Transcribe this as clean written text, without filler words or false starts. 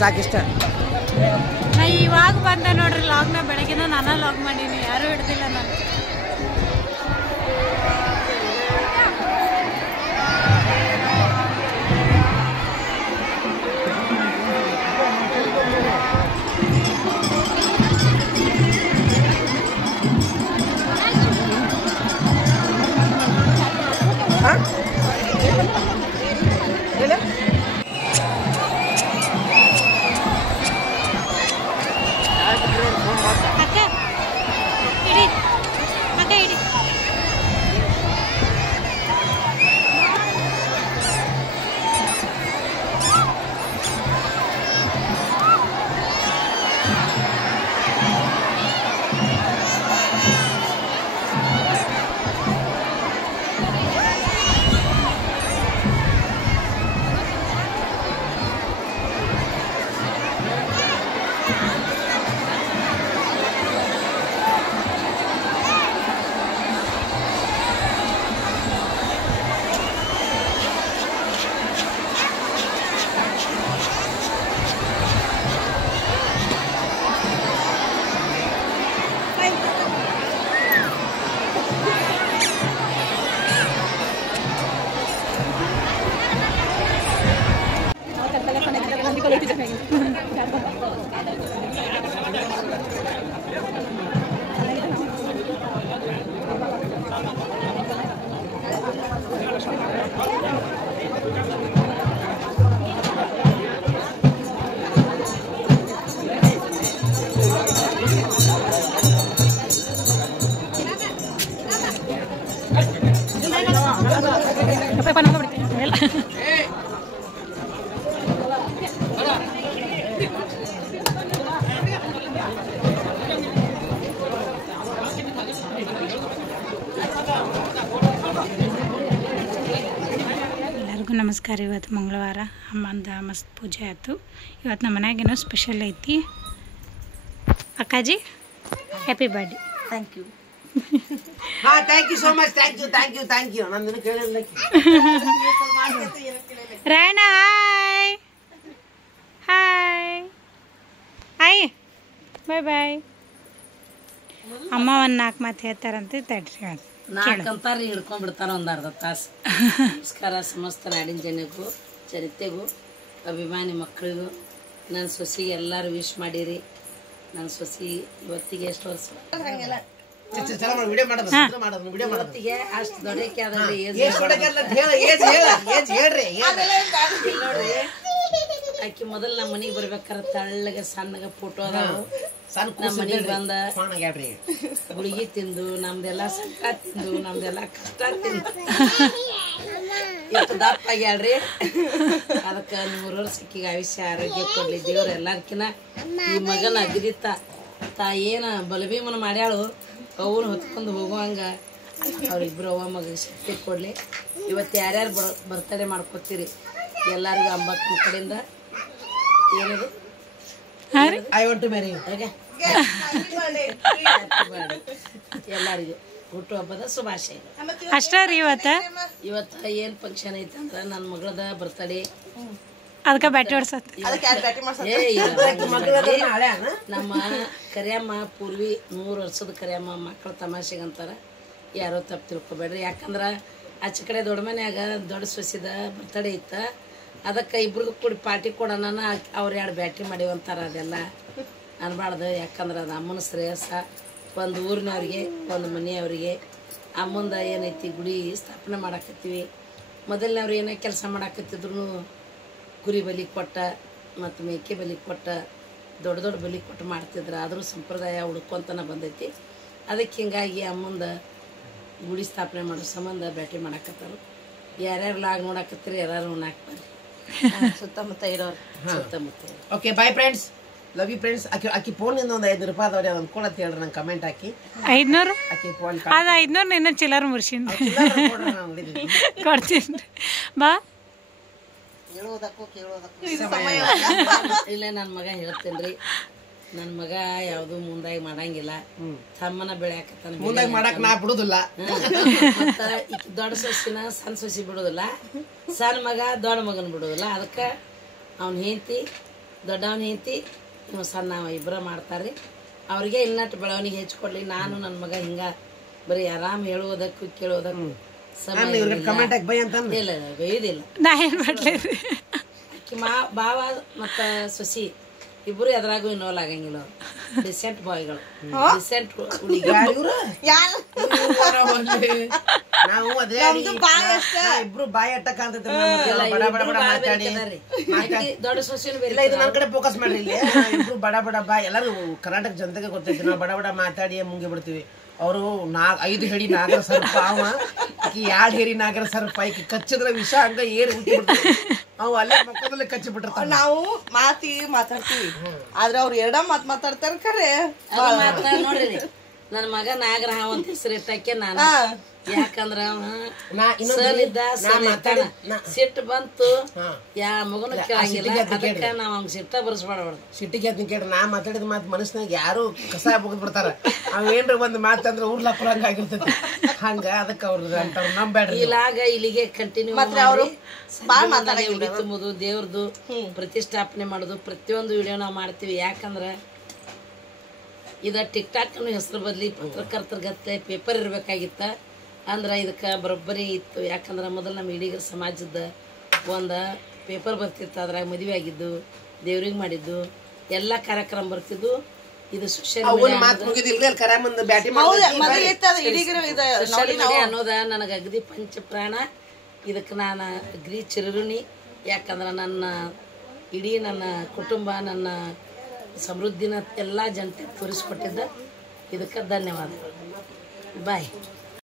ಸಾಕಿಷ್ಟ ನಾ ಇವಾಗ ಬಂದೆ ನೋಡ್ರಿ ಲಾಗ್ನ ಬೆಳಗಿನ ನಾನು ಲಾಗ್ ಮಾಡೀನಿ ಯಾರು ಹಿಡ್ದಿಲ್ಲ ನಾನು ನಮಸ್ಕಾರ. ಇವತ್ತು ಮಂಗಳವಾರ ಅಮ್ಮಂದ ಮಸ್ತ್ ಪೂಜೆ ಆಯಿತು. ಇವತ್ತು ನಮ್ಮ ಮನ್ಯಾಗೇನೋ ಸ್ಪೆಷಲ್ ಐತಿ. ಅಕ್ಕಾಜಿ ಹ್ಯಾಪಿ ಬರ್ಡೇ. Thank you. ಹಾಂ thank you so much. Thank you ನಂದು ಕೇಳಿಲ್ಲ. Rayanna hi hi hi bye bye. ಅಮ್ಮ ಒಂದು 4 ಮಾತು ಹೇಳ್ತಾರಂತೆ ತಡ್ರಿ. ನಾಲ್ಕಂತಾರ ಹಿಡ್ಕೊಂಡ್ಬಿಡ್ತಾರ ಒಂದು ಅರ್ಧ ತಾಸು. ನಮಸ್ಕಾರ ಸಮಸ್ತ ನಾಡಿನ ಜನಕ್ಕೂ ಜನತೆಗೂ ಅಭಿಮಾನಿ ಮಕ್ಕಳಿಗೂ ನನ್ನ ಸೊಸಿಗೆ ಎಲ್ಲರೂ ವಿಶ್ ಮಾಡಿರಿ. ನನ್ನ ಸೊಸಿ ಇವತ್ತಿಗೆ ಎಷ್ಟು ವರ್ಷ ಇವತ್ತಿಗೆ ಅಷ್ಟು ದೊಡ್ಡಕ್ಕೆ ಆದ್ರಿ ನೋಡ್ರಿ. ಆಕಿ ಮೊದಲು ನಮ್ಮ ಮನೆಗೆ ಬರ್ಬೇಕಾರ ತಳ್ಳಗ ಸಣ್ಣಗ ಫೋಟೋ ಅದಾವು. ನಮ್ಮ ಮನೆಗೆ ಬಂದ ಗುಳಿಗೆ ತಿಂದು ನಮ್ದೆಲ್ಲ ಸಂಕ ತಿಂದು ನಮ್ದೆಲ್ಲ ಕಷ್ಟ ತಿಂದು ಎಷ್ಟು ದಪ್ಪ ಆಗ್ಯಾಳ್ರಿ. ಅದಕ್ಕೆ 3 ವರ್ಷಕ್ಕಿಗೆ ಆಯುಷ್ಯ ಆರೋಗ್ಯ ಕೊಡ್ಲಿ ದೇವ್ರ. ಎಲ್ಲಾರ್ಕಿನ ಈ ಮಗನ ಅಗದಿತ್ತ ತಾ ಏನ ಬಲಭೀಮನ ಮಾಡ್ಯಾಳು ಅವ್ರು ಹೊತ್ಕೊಂಡು ಹೋಗುವಂಗ ಅವ್ರಿಬ್ರು ಅವ್ವ ಮಗ ಶಕ್ತಿ ಕೊಡ್ಲಿ. ಇವತ್ತು ಯಾರ್ಯಾರು ಬರ್ತಡೇ ಮಾಡ್ಕೊತೀರಿ ಎಲ್ಲರಿಗೂ ಅಂಬಕ್ಕನ ಕಡೆಯಿಂದ ಏನದು ಐ ವಾಂಟ್ ಟು ಮ್ಯಾರಿ ಎಲ್ಲರಿಗೂ ಹುಟ್ಟು ಹಬ್ಬದ ಶುಭಾಶಯ. ಅಷ್ಟ ರೀ ಇವತ್ತ ಏನ್ ಫಂಕ್ಷನ್ ಐತೆ ಅಂದ್ರ ನನ್ನ ಮಗಳದ ಬರ್ತಡೇ. ಅದಕ್ಕೆ ಬ್ಯಾಟಿ ಹೊಡ್ಸತ್ ನಮ್ಮ ಕರಿಯಮ್ಮ ಪೂರ್ವಿ 100 ವರ್ಷದ ಕರಿಯಮ್ಮ ಮಕ್ಕಳ ತಮಾಷೆಗಂತಾರ. ಯಾರೋ ತಪ್ಪು ತಿಳ್ಕೊಬೇಡ್ರಿ. ಯಾಕಂದ್ರ ಆಚೆ ಕಡೆ ದೊಡ್ಡ ಮನ್ಯಾಗ ದೊಡ್ಡ ಸೊಸಿದ ಬರ್ತಡೇ ಇತ್ತ. ಅದಕ್ಕೆ ಇಬ್ರಿಗೂ ಕೂಡಿ ಪಾರ್ಟಿ ಕೊಡೋಣ ಅವ್ರು 2 ಬ್ಯಾಟ್ರಿ ಮಾಡಿವಂತಾರ. ಅದೆಲ್ಲ ಅನ್ಬಾರ್ದು. ಯಾಕಂದ್ರೆ ಅದು ಅಮ್ಮನ ಶ್ರೇಯಸ್ಸ. ಒಂದು ಊರಿನವ್ರಿಗೆ ಒಂದು ಮನೆಯವ್ರಿಗೆ ಅಮ್ಮಂದ ಏನೈತಿ ಗುಡಿ ಸ್ಥಾಪನೆ ಮಾಡಾಕತ್ತೀವಿ. ಮೊದಲನವ್ರು ಏನೇ ಕೆಲಸ ಮಾಡಾಕತ್ತಿದ್ರು ಕುರಿ ಬಲಿ ಕೊಟ್ಟ ಮತ್ತು ಮೇಕೆ ಬಲಿ ಕೊಟ್ಟ ದೊಡ್ಡ ದೊಡ್ಡ ಬಲಿ ಕೊಟ್ಟು ಮಾಡ್ತಿದ್ರು. ಆದರೂ ಸಂಪ್ರದಾಯ ಹುಡ್ಕೊಂತನ ಬಂದೈತಿ. ಅದಕ್ಕೆ ಹಿಂಗಾಗಿ ಅಮ್ಮಂದ ಗುಡಿ ಸ್ಥಾಪನೆ ಮಾಡೋ ಸಂಬಂಧ ಬ್ಯಾಟಿ ಮಾಡಾಕತ್ತಾರು. ಯಾರ್ಯಾರು ಲಾಗ್ ನೋಡಾಕತ್ತೀರಿ ಯಾರು ನಾಲ್ಕು ಸುತ್ತಮುತ್ತ ಇರೋರು ಸುತ್ತಮುತ್ತ. Okay bye friends, love you friends. ಆಕಿ ಫೋನಿಂದ ಒಂದು 5 ರೂಪಾಯಿ ಅದಾವ್ರಿ, ಅದನ್ನ ಕೊಡತ್ ಹೇಳ್ರಿ ನಂಗೆ ಕಮೆಂಟ್ ಹಾಕಿ. 500 ಆಕಿ ಫೋನ್ ಅದು 500 ನಿನ್ನ ಚಿಲ್ಲರ್ ಮುರ್ಸಿನ್ ಕೊಡ್ತೀನಿ ಬಾ. ಇಲ್ಲ ನನ್ನ ಮಗ ಹೇಳ್ತೇನ್ರಿ. ನನ್ನ ಮಗ ಯಾವ್ದು ಮುಂದಾಗಿ ಮಾಡಂಗಿಲ್ಲ. ತಮ್ಮನ ಬೆಳ್ಯಾಕತ್ತಾನ. ಮುಂದಾಗಿ ಮಾಡಕ್ ನಾ ಬಿಡುದಿಲ್ಲ. ಮತ್ತ ಈಕಿ ದೊಡ್ಡ ಸೊಸಿನ ಸಣ್ಣ ಸೊಸಿ ಬಿಡುದಿಲ್ಲ, ಸಣ್ಣ ಮಗ ದೊಡ್ಡ ಮಗನ ಬಿಡುದಿಲ್ಲ. ಅದಕ್ಕೆ ಅವ್ನ ಹೆಂಡತಿ ದೊಡ್ಡವನ ಹೆಂಡತಿ ಇವ್ ಸಣ್ಣ ಇಬ್ಬರ ಮಾಡ್ತಾರ್ರಿ. ಅವ್ರಿಗೆ ಇನ್ನಟ್ಟು ಬೆಳವಣಿಗೆ ಹೆಚ್ಚಿಕೊಡ್ಲಿ. ನಾನು ನನ್ನ ಮಗ ಹಿಂಗ ಬರೀ ಆರಾಮ್ ಹೇಳುವುದಕ್ಕೂ ಕೇಳೋದಕ್ಕೂ ಇಲ್ಲ ಬೈಯುದಿಲ್ಲ. ಆಕಿ ಬಾವ ಮತ್ತ ಸೊಸಿ ಇಬ್ರು ಎದ್ರಾಗೂ ಇನ್ವಾಲ್ವ್ ಆಗಂಗಿಲ್ಲ. ಡಿಸೆಂಟ್ ಬಾಯ್ಗಳು, ಡಿಸೆಂಟ್ ಇಬ್ರು ಬಾಯಿ ಅಟ್ಟಕ ದೊಡ್ಡ ಸೊಸಿನ ನನ್ನ ಕಡೆ ಫೋಕಸ್ ಮಾಡ್ರಿ. ಇಲ್ಲಿ ಇಬ್ರು ಬಡ ಬಡ ಬಾಯ್ ಎಲ್ಲರೂ ಕರ್ನಾಟಕ ಜನತೆಗೆ ಗೊತ್ತೈತಿ. ನಾವು ಬಡ ಬಡ ಮಾತಾಡಿ ಮುಗಿ ಬಿಡ್ತೀವಿ. ಅವರು 5 ಹೆಡಿ ನಾಗರ ಸರ್ಪ, ಅವ ಆಕಿ 2 ಹೇರಿ ನಾಗರ ಸರ್ಪ. ಈಕಿ ಕಚ್ಚಿದ್ರ ವಿಷ ಹಂಗ ಏರಿ ಅವು ಅಲ್ಲೇ ಮಕ್ಕಳಲ್ಲೇ ಕಚ್ಚಿ ಬಿಟ್ಟಿರ್ತಾರ. ನಾವು ಮಾತಾಡ್ತೀವಿ ಆದ್ರೆ ಅವ್ರು 2 ಮಾತು ಮಾತಾಡ್ತಾರ ಖರೆ. ನೋಡ್ರಿ ನನ್ನ ಮಗ ನಾಗರ ಹಾವ ಅಂತ ಹೆಸರು ಇಟ್ಟಕ್ಕೆ ನಾನು. ಯಾಕಂದ್ರ ಸಿಟ್ಟು ಬಂತು ಯಾ ಮಗನ ಕೇಳಂಗಿಲ್ಲ. ಅದಕ್ಕೆ ನಾವ್ ಹಂಗ ಸಿಟ್ಟ ಬರ್ಸ್ಬಾರ್ದು. ಸಿಟ್ಟಿಗೆ ಅದನ್ನ ಕೇಳ್ರಿ. ನಾ ಮಾತಾಡಿದ ಮಾತು ಮನಸ್ನಾಗ ಯಾರು ಕಸ ಮುಗಿದ್ ಬಿಡ್ತಾರ. ಅವೇನ್ರ ಒಂದ್ ಮಾತಂದ್ರ ಉರ್ಲಾಪುರಂಗ ಆಗಿರ್ತೈತಿ. ಹಂಗ ಅದಕ್ಕೆ ಅವ್ರ ನಂಬ್ಯಾಡ್ರಿ. ಇಲಾಗ ಇಲ್ಲಿಗೆ ಕಂಟಿನ್ಯೂ ಉಡಿ ತುಂಬುದು, ದೇವ್ರದು ಪ್ರತಿಷ್ಠಾಪನೆ ಮಾಡುದು, ಪ್ರತಿಯೊಂದು ವಿಡಿಯೋ ನಾವ್ ಮಾಡ್ತೀವಿ. ಯಾಕಂದ್ರ ಇದ ಟಿಕ್ ಟಾಕ್ ಹೆಸರು ಬದ್ಲಿ ಪತ್ರಕರ್ತರ ಗತ್ತೆ ಪೇಪರ್ ಇರ್ಬೇಕಾಗಿತ್ತ. ಅಂದ್ರೆ ಇದಕ್ಕೆ ಬರೋಬ್ಬರಿ ಇತ್ತು. ಯಾಕಂದ್ರೆ ಮೊದಲು ನಮ್ಮ ಇಡೀ ಸಮಾಜದ ಒಂದು ಪೇಪರ್ ಬರ್ತಿತ್ತು. ಅದ್ರಾಗ ಮದುವೆ ಆಗಿದ್ದು, ದೇವ್ರಿಗೆ ಮಾಡಿದ್ದು ಎಲ್ಲ ಕಾರ್ಯಕ್ರಮ ಬರ್ತಿದ್ದು. ಇದು ಸೋಷಿಯಲ್ ಮೀಡಿಯಾ ಅನ್ನೋದ ನನಗೆ ಅಗದಿ ಪಂಚಪ್ರಾಣ. ಇದಕ್ಕೆ ನಾನು ಅಗ್ರಿ ಚಿರುಣಿ. ಯಾಕಂದ್ರೆ ನನ್ನ ಇಡೀ ನನ್ನ ಕುಟುಂಬ ನನ್ನ ಸಮೃದ್ಧಿನ ಎಲ್ಲ ಜನತೆ ತೋರಿಸ್ಕೊಟ್ಟಿದ್ದ. ಇದಕ್ಕೆ ಧನ್ಯವಾದಗಳು. ಬಾಯ್.